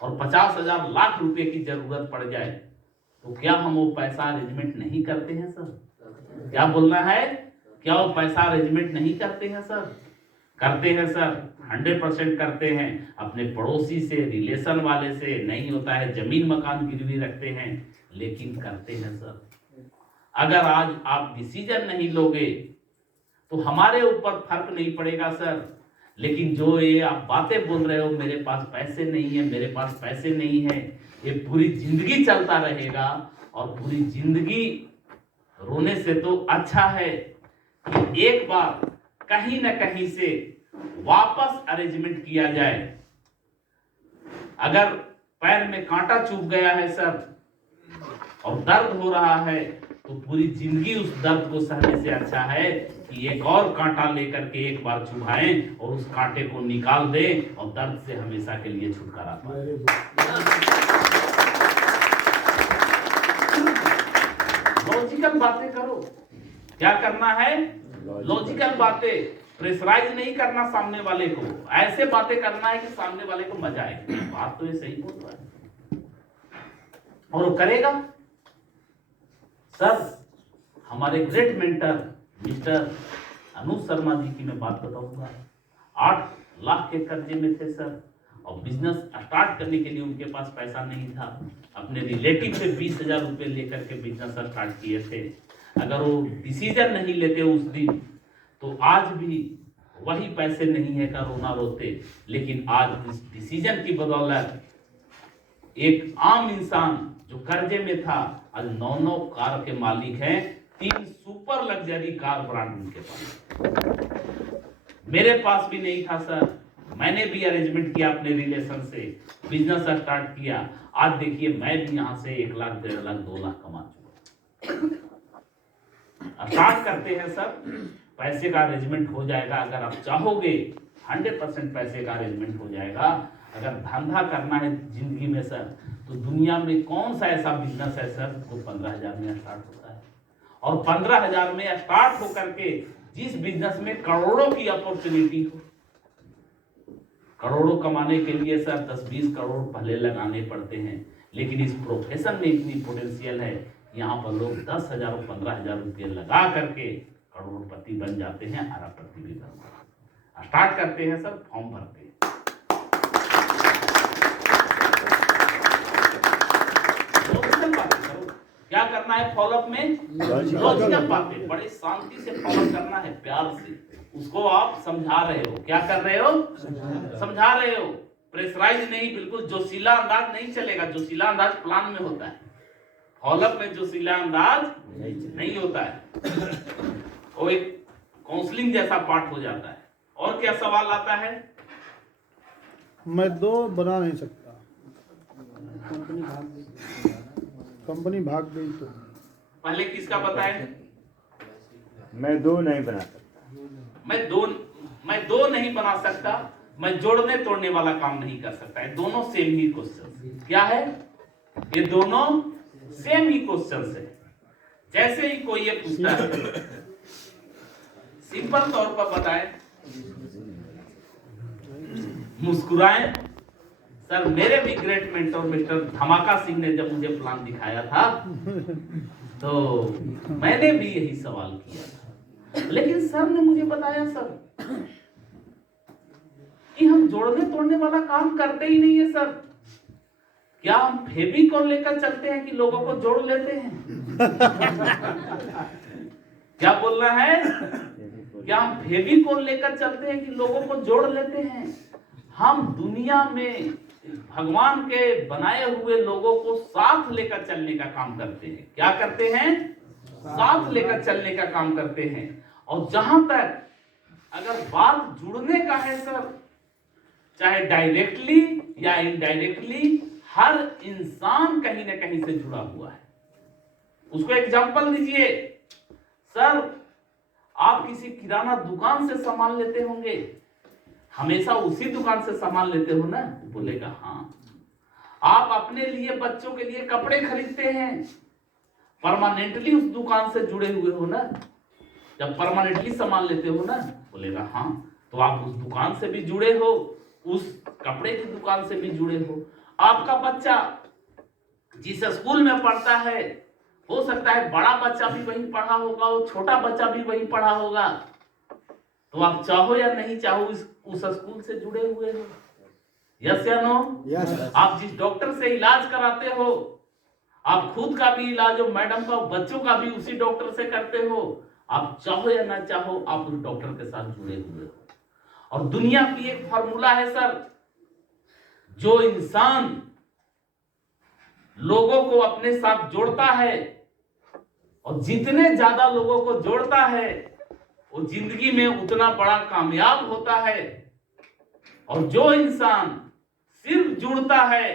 और 50,000 लाख रुपए की जरूरत पड़ जाए, तो क्या हम वो पैसा अरेंजमेंट नहीं करते हैं सर? क्या बोलना है? क्या वो पैसा अरेंजमेंट नहीं करते हैं सर? करते हैं सर, 100% करते हैं। अपने पड़ोसी से, रिलेशन वाले से, नहीं होता है जमीन मकान गिरवी रखते हैं, लेकिन करते हैं सर। अगर आज आप डिसीजन नहीं लोगे तो हमारे ऊपर फर्क नहीं पड़ेगा सर, लेकिन जो ये आप बातें बोल रहे हो, मेरे पास पैसे नहीं है, मेरे पास पैसे नहीं है, ये पूरी जिंदगी चलता रहेगा। और पूरी जिंदगी रोने से तो अच्छा है कि एक बार कहीं ना कहीं से वापस अरेंजमेंट किया जाए। अगर पैर में कांटा चुभ गया है सर और दर्द हो रहा है, तो पूरी जिंदगी उस दर्द को सहने से अच्छा है कि एक और कांटा लेकर के एक बार चुभाएं और उस कांटे को निकाल दें और दर्द से हमेशा के लिए छुटकारा पाएं। लॉजिकल बातें करो। क्या करना है? लॉजिकल बातें, प्रेशराइज नहीं करना सामने वाले को, ऐसे बातें करना है कि सामने वाले को मजा आए। बात तो ये सही बोल रहा है और वो करेगा। सर हमारे great mentor mister Anuj Sharma ji की मैं बात बताऊंगा। 8 लाख के कर्जे में थे सर, और बिजनेस स्टार्ट करने के लिए उनके पास पैसा नहीं था। अपने रिलेटिव से 20,000 रुपये लेकर के बिजनेस स्टार्ट किए थे। अगर वो डिसीजन नहीं लेते उस दिन तो आज भी वही पैसे नहीं है का रोना रोते। लेकिन आज इस डिसीजन की बदौलत एक आम इंसान जो कर्जे में था आज 9 कार के मालिक हैं। 3 सुपर लग्जरी कार ब्रांड उनके पास। मेरे पास भी नहीं था सर, मैंने भी अरेंजमेंट किया अपने रिलेशन से, बिजनेस स्टार्ट किया। आज देखिए मैं भी यहाँ से 1 लाख, 1.5 लाख, 2 लाख कमा चुका। स्टार्ट करते हैं सर, पैसे का अरेंजमेंट हो जाएगा। अगर आप चाहोगे 100% पैसे का अरेंजमेंट हो जाएगा। अगर धंधा करना है जिंदगी में सर, तो दुनिया में कौन सा ऐसा बिजनेस है सर जो 15,000 में स्टार्ट होता है, और 15,000 में स्टार्ट होकर के जिस बिजनेस में करोड़ों की अपॉर्चुनिटी हो। करोड़ों कमाने के लिए सर 10-20 करोड़ पहले लगाने पड़ते हैं, लेकिन इस प्रोफेशन में इतनी पोटेंशियल है, यहाँ पर लोग 10,000 और 15,000 रुपये लगा करके करोड़पति बन जाते हैं, अरबपति भी बनते हैं। स्टार्ट करते हैं सर, फॉर्म भरते हैं। क्या करना है फॉलोअप में? लॉजिकल बातें बड़े शांति से फॉलो करना है, प्यार से। उसको आप समझा रहे हो। क्या कर रहे हो? समझा रहे हो। प्रेशराइज नहीं, बिल्कुल जोशीला अंदाज नहीं चलेगा। जोशीला अंदाज प्लान में होता है, फॉलोअप में जोशीला अंदाज नहीं होता है। वो एक काउंसलिंग जैसा पार्ट हो जाता है। और क्या सवाल आता है? मैं 2 बना नहीं सकता। कंपनी भाग गई तो पहले किसका बताए? मैं 2 नहीं बना सकता। मैं दो नहीं बना सकता। मैं जोड़ने तोड़ने वाला काम नहीं कर सकता। ये दोनों सेम ही क्वेश्चन। क्या है? ये दोनों सेम ही क्वेश्चन है। जैसे ही कोई ये पूछता है, सिंपल तौर पर बताएं, मुस्कुराएं। सर मेरे भी ग्रेट मेंटर मिस्टर धमाका सिंह ने जब मुझे प्लान दिखाया था तो मैंने भी यही सवाल किया था, लेकिन सर ने मुझे बताया सर कि हम जोड़ने तोड़ने वाला काम करते ही नहीं है सर। क्या हम फेविकॉल लेकर चलते हैं कि लोगों को जोड़ लेते हैं? क्या बोलना है? क्या हम फेविकॉल लेकर चलते हैं कि लोगों को जोड़ लेते हैं? हम दुनिया में भगवान के बनाए हुए लोगों को साथ लेकर चलने का काम करते हैं। क्या करते हैं? साथ लेकर चलने का काम करते हैं। और जहां तक अगर बात जुड़ने का है सर, चाहे डायरेक्टली या इनडायरेक्टली, हर इंसान कहीं ना कहीं से जुड़ा हुआ है। उसको एग्जांपल दीजिए। सर आप किसी किराना दुकान से सामान लेते होंगे, हमेशा उसी दुकान से सामान लेते हो ना? बोलेगा हाँ। आप अपने लिए, बच्चों के लिए कपड़े खरीदते हैं, परमानेंटली उस दुकान से जुड़े हुए हो ना? जब परमानेंटली सामान लेते हो ना? बोलेगा हाँ। तो आप उस दुकान से भी जुड़े हो, उस कपड़े की दुकान से भी जुड़े हो। आपका बच्चा जिस स्कूल में पढ़ता है, हो सकता है बड़ा बच्चा भी वहीं पढ़ा होगा, वो छोटा बच्चा भी वहीं पढ़ा होगा। तो आप चाहो या नहीं चाहो उस स्कूल से जुड़े हुए हो। यस या नो? यस। आप जिस डॉक्टर से इलाज कराते हो, आप खुद का भी इलाज हो, मैडम का, बच्चों का भी उसी डॉक्टर से करते हो। आप चाहो या ना चाहो आप उस डॉक्टर के साथ जुड़े हुए हो। और दुनिया की एक फार्मूला है सर, जो इंसान लोगों को अपने साथ जोड़ता है और जितने ज्यादा लोगों को जोड़ता है वो जिंदगी में उतना बड़ा कामयाब होता है। और जो इंसान सिर्फ जुड़ता है,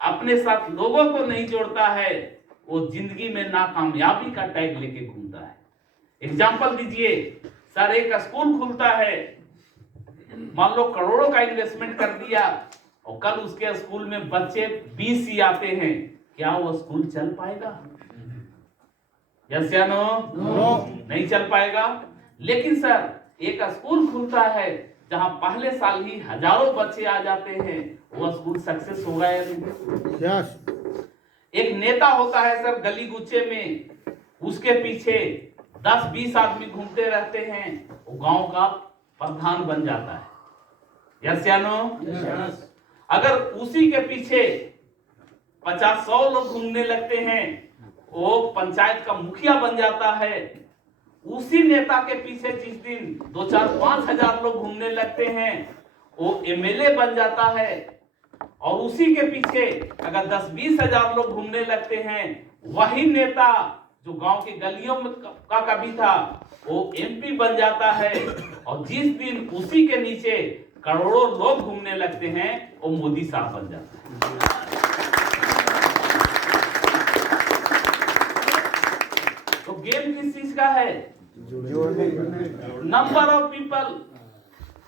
अपने साथ लोगों को नहीं जोड़ता है, वो जिंदगी में नाकामयाबी का टैग लेके घूमता है। एग्जाम्पल दीजिए। सर एक स्कूल खुलता है, मान लो करोड़ों का इन्वेस्टमेंट कर दिया, और कल उसके स्कूल में बच्चे 20 ही आते हैं, क्या वो स्कूल चल पाएगा? यस या नो? नहीं चल पाएगा। लेकिन सर एक स्कूल खुलता है जहां पहले साल ही हजारों बच्चे आ जाते हैं, वो स्कूल सक्सेस होगा या नहीं? यस। एक नेता होता है सर गली गुच्छे में, उसके पीछे 10-20 आदमी घूमते रहते हैं, वो गांव का प्रधान बन जाता है। यस या नो? अगर उसी के पीछे 50-100 लोग घूमने लगते हैं, वो पंचायत का मुखिया बन जाता है। उसी नेता के पीछे जिस दिन 2-4-5 हजार लोग घूमने लगते हैं, वो एमएलए बन जाता है। और उसी के पीछे अगर 10-20 हजार लोग घूमने लगते हैं, वही नेता जो गांव की गलियों में का कभी था, वो एमपी बन जाता है। और जिस दिन उसी के नीचे करोड़ों लोग घूमने लगते हैं, वो मोदी साहब बन जाता है। तो गेम किस चीज का है? Number of people.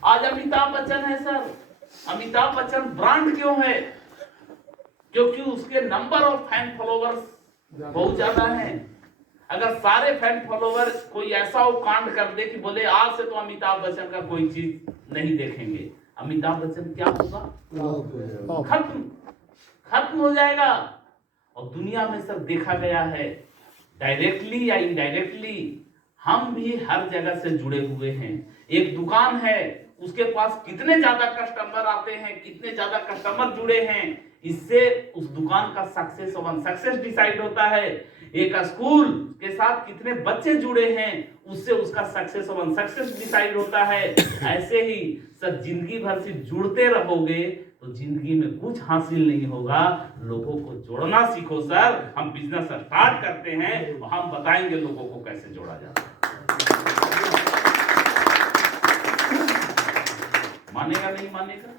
आज अमिताभ बच्चन है सर, अमिताभ बच्चन ब्रांड क्यों है? क्योंकि उसके नंबर ऑफ फैन फॉलोवर्स बहुत ज्यादा हैं। अगर सारे फैन फॉलोवर कोई ऐसा वो कांड कर दे कि बोले आज से तो अमिताभ बच्चन का कोई चीज नहीं देखेंगे, अमिताभ बच्चन क्या होगा? खत्म हो जाएगा। और दुनिया में सर देखा गया है, डायरेक्टली या इनडायरेक्टली हम भी हर जगह से जुड़े हुए हैं। एक दुकान है, उसके पास कितने ज्यादा कस्टमर आते हैं, कितने ज्यादा कस्टमर जुड़े हैं, इससे उस दुकान का सक्सेस और अनसक्सेस डिसाइड होता है। एक स्कूल के साथ कितने बच्चे जुड़े हैं, उससे उसका सक्सेस और अनसक्सेस डिसाइड होता है। ऐसे ही सर जिंदगी भर से जुड़ते रहोगे तो जिंदगी में कुछ हासिल नहीं होगा। लोगों को जोड़ना सीखो सर। हम बिजनेस स्टार्ट करते हैं और हम बताएंगे लोगों को कैसे जोड़ा जाता है। मानेगा नहीं मानेगा?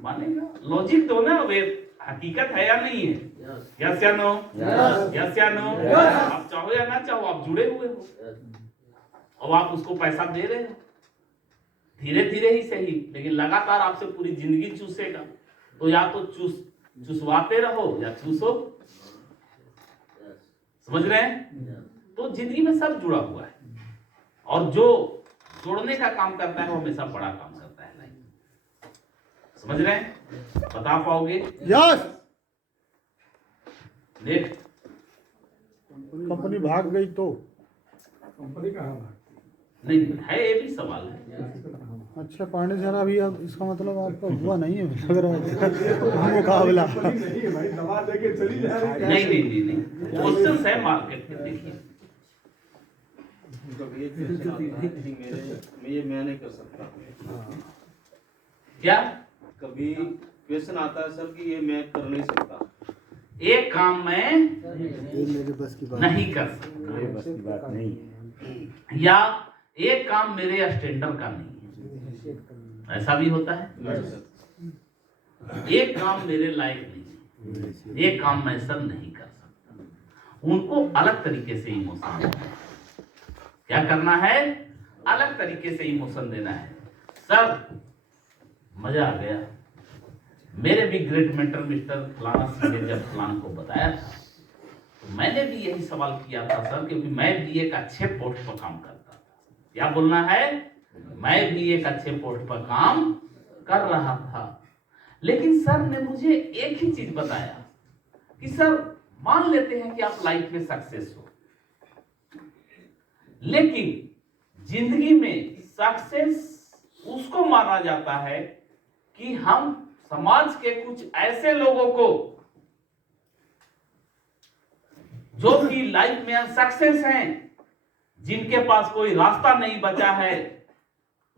मानेगा। लॉजिक तो ना, वे हकीकत है या नहीं है? यस या नो? यस या नो? आप चाहो या ना चाहो, आप जुड़े हुए हो और आप उसको पैसा दे रहे हो, धीरे धीरे ही सही, लेकिन लगातार आपसे पूरी जिंदगी चूसेगा। तो या तो चूसवाते रहो या चूसो। समझ रहे हैं? तो जिंदगी में सब जुड़ा हुआ है, और जो जोड़ने का काम करता है वो हमेशा बड़ा काम करता है। समझ रहे हैं? बता पाओगे? यस। नेक्स्ट। कंपनी भाग गई तो? कंपनी कहाँ नहीं है, ये भी सवाल है। अच्छा पांडे सर, अभी अब इसका मतलब आपका हुआ नहीं है लग रहा है मुकाबला। नहीं है भाई, दवा देके चली जा रही है। नहीं क्वेश्चन है मार्केट के। देखिए ये मैं नहीं कर सकता। क्या कभी क्वेश्चन आता है सर कि ये मैं कर नहीं सकता, एक काम मैं मेरे बस की बात नहीं कर सकता, ये बस की बात नहीं है। या एक काम मेरे स्टैंडर्ड का नहीं है, ऐसा भी होता है। एक काम मेरे लायक नहीं है, एक काम मैं सर नहीं कर सकता। उनको अलग तरीके से इमोशन देना है। क्या करना है? अलग तरीके से इमोशन देना है। सर मजा आ गया, मेरे भी ग्रेट मेंटर मिस्टर फलाना सिंह ने जब फलाना को बताया था, तो मैंने भी यही सवाल किया था सर, क्योंकि मैं भी एक अच्छे पोस्ट पर काम करता था। क्या बोलना है? मैं भी एक अच्छे पोस्ट पर काम कर रहा था, लेकिन सर ने मुझे एक ही चीज बताया कि सर मान लेते हैं कि आप लाइफ में सक्सेस हो, लेकिन जिंदगी में सक्सेस उसको माना जाता है कि हम समाज के कुछ ऐसे लोगों को जो कि लाइफ में सक्सेस हैं, जिनके पास कोई रास्ता नहीं बचा है,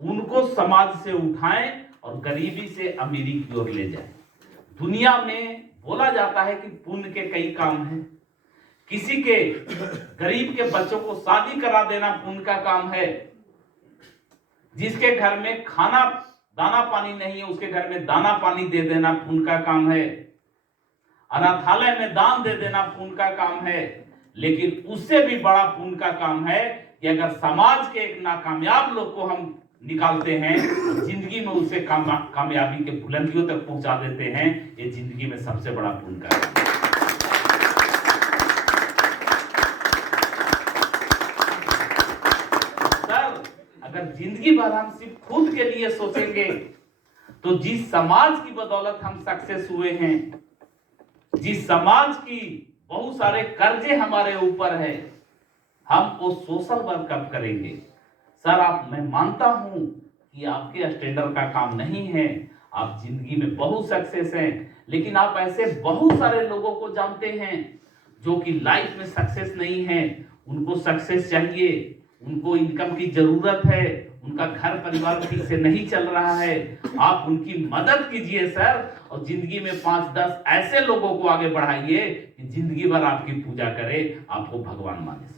उनको समाज से उठाएं और गरीबी से अमीरी की ओर ले जाएं। दुनिया में बोला जाता है कि पुण्य के कई काम हैं। किसी के गरीब के बच्चों को शादी करा देना पुण्य का काम है। जिसके घर में खाना दाना पानी नहीं है, उसके घर में दाना पानी दे देना पुण्य का काम है। अनाथालय में दान दे देना पुण्य का काम है। लेकिन उससे भी बड़ा पुण्य का काम है कि अगर समाज के एक नाकामयाब लोग को हम निकालते हैं, जिंदगी में उसे कामयाबी के बुलंदियों तक पहुंचा देते हैं, ये जिंदगी में सबसे बड़ा पुण्य का काम है। सर अगर जिंदगी भर हम सिर्फ खुद के लिए सोचेंगे, तो जिस समाज की बदौलत हम सक्सेस हुए हैं, जिस समाज की बहुत सारे कर्जे हमारे ऊपर है, हम वो सोशल वर्क कब करेंगे? सर मैं मानता हूं कि आपके स्टैंडर्ड का काम नहीं है, आप जिंदगी में बहुत सक्सेस हैं, लेकिन आप ऐसे बहुत सारे लोगों को जानते हैं जो कि लाइफ में सक्सेस नहीं है। उनको सक्सेस चाहिए, उनको इनकम की जरूरत है, उनका घर परिवार ठीक से नहीं चल रहा है। आप उनकी मदद कीजिए सर, और जिंदगी में 5-10 ऐसे लोगों को आगे बढ़ाइए कि जिंदगी भर आपकी पूजा करे, आपको भगवान माने।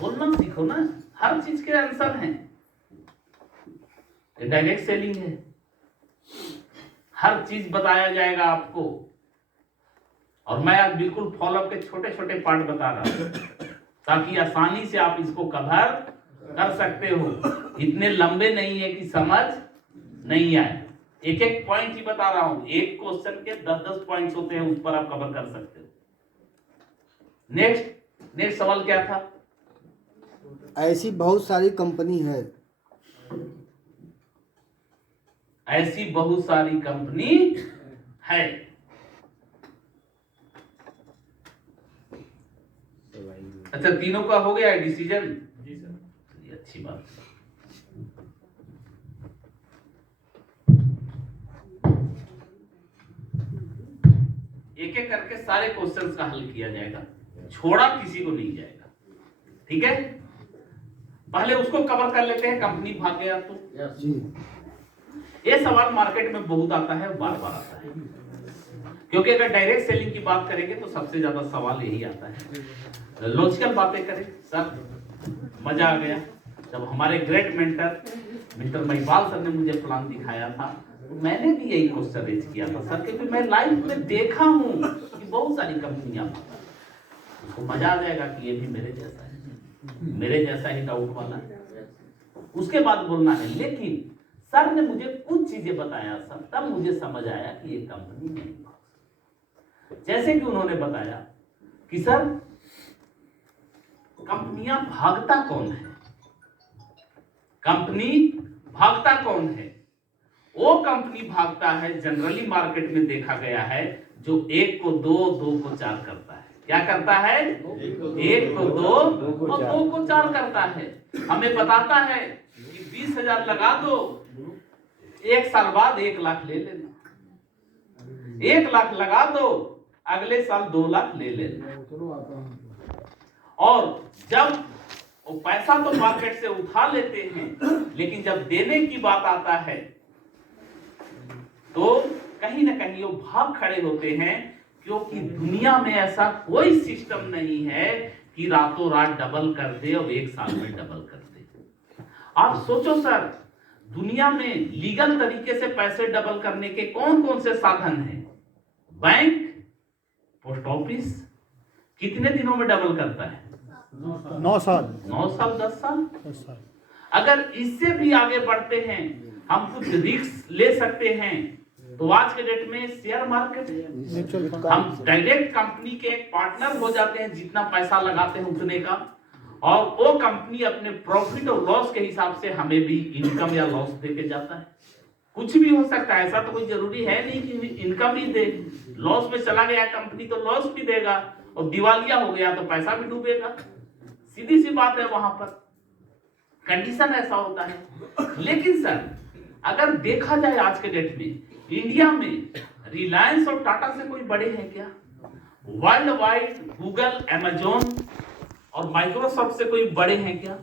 बोलना सीखो ना, हर चीज के आंसर हैं। डायरेक्ट सेलिंग है, हर चीज बताया जाएगा आपको। और मैं आज बिल्कुल फॉलोअप के छोटे छोटे पार्ट बता रहा हूं ताकि आसानी से आप इसको कवर कर सकते हो। इतने लंबे नहीं है कि समझ नहीं आए, एक एक पॉइंट ही बता रहा हूं। एक क्वेश्चन के 10-10 पॉइंट्स होते हैं, उस पर आप कवर कर सकते हो। नेक्स्ट सवाल क्या था? ऐसी बहुत सारी कंपनी है। ऐसी बहुत सारी कंपनी है। अच्छा, तीनों का हो गया है डिसीजन? जी सर। अच्छी बात। एक एक करके सारे क्वेश्चंस का हल किया जाएगा, छोड़ा किसी को नहीं जाएगा, ठीक है? पहले उसको कवर कर लेते हैं, कंपनी भाग गया तो। ये सवाल मार्केट में बहुत आता है, बार बार आता है, क्योंकि अगर डायरेक्ट सेलिंग की बात करेंगे तो सबसे ज्यादा सवाल यही आता है। लॉजिकल बातें करें सर, मजा आ गया जब हमारे great mentor mister Mahipal sir ने मुझे प्लान दिखाया था, तो मैंने भी यही क्वेश्चन रेज किया था सर, क्योंकि मैं लाइफ में देखा हूं कि बहुत सारी कंपनियां, उसको मजा आ जाएगा कि ये भी मेरे जैसा है, मेरे जैसा ही डाउट वाला है। उसके बाद बोलना है, लेकिन सर ने मुझे कुछ चीजें बताया सर, तब मुझे समझ आया कि ये कंपनी नहीं भाग। जैसे कि उन्होंने बताया कि सर कंपनियां भागता कौन है? कंपनी भागता कौन है? वो कंपनी भागता है, जनरली मार्केट में देखा गया है, जो 1 को 2, 2 को 4 करता है। क्या करता है? 1 को 2 और 2 को 4 करता है। हमें बताता है कि 20,000 लगा दो, 1 साल बाद 1 लाख ले लेना, 1 लाख लगा दो, अगले साल 2 लाख ले लेना। और जब वो पैसा तो मार्केट से उठा लेते हैं, लेकिन जब देने की बात आता है तो कहीं ना कहीं वो भाग खड़े होते हैं, क्योंकि दुनिया में ऐसा कोई सिस्टम नहीं है कि रातों रात डबल कर दे और 1 साल में डबल कर दे। आप सोचो सर, दुनिया में लीगल तरीके से पैसे डबल करने के कौन कौन से साधन हैं? बैंक, पोस्ट ऑफिस कितने दिनों में डबल करता है? 9 साल, 10 साल। 10 साल। अगर इससे भी आगे बढ़ते हैं, हम कुछ रिस्क ले सकते हैं, तो आज के डेट में शेयर मार्केट, हम डायरेक्ट कंपनी के एक पार्टनर हो जाते हैं, जितना पैसा लगाते हैं उतने का, और वो कंपनी अपने प्रॉफिट और लॉस के हिसाब से हमें भी इनकम या लॉस दे के जाता है। कुछ भी हो सकता है, ऐसा तो कोई जरूरी है नहीं कि इनकम ही दे। लॉस में चला गया कंपनी तो लॉस भी देगा, और दिवालिया हो गया तो पैसा भी डूबेगा। सीधी सी बात है, वहां पर कंडीशन ऐसा होता है। लेकिन सर अगर देखा जाए आज के डेट में इंडिया में रिलायंस और टाटा से कोई बड़े हैं क्या? वर्ल्ड वाइड गूगल, अमेजोन और माइक्रोसॉफ्ट से कोई बड़े हैं क्या?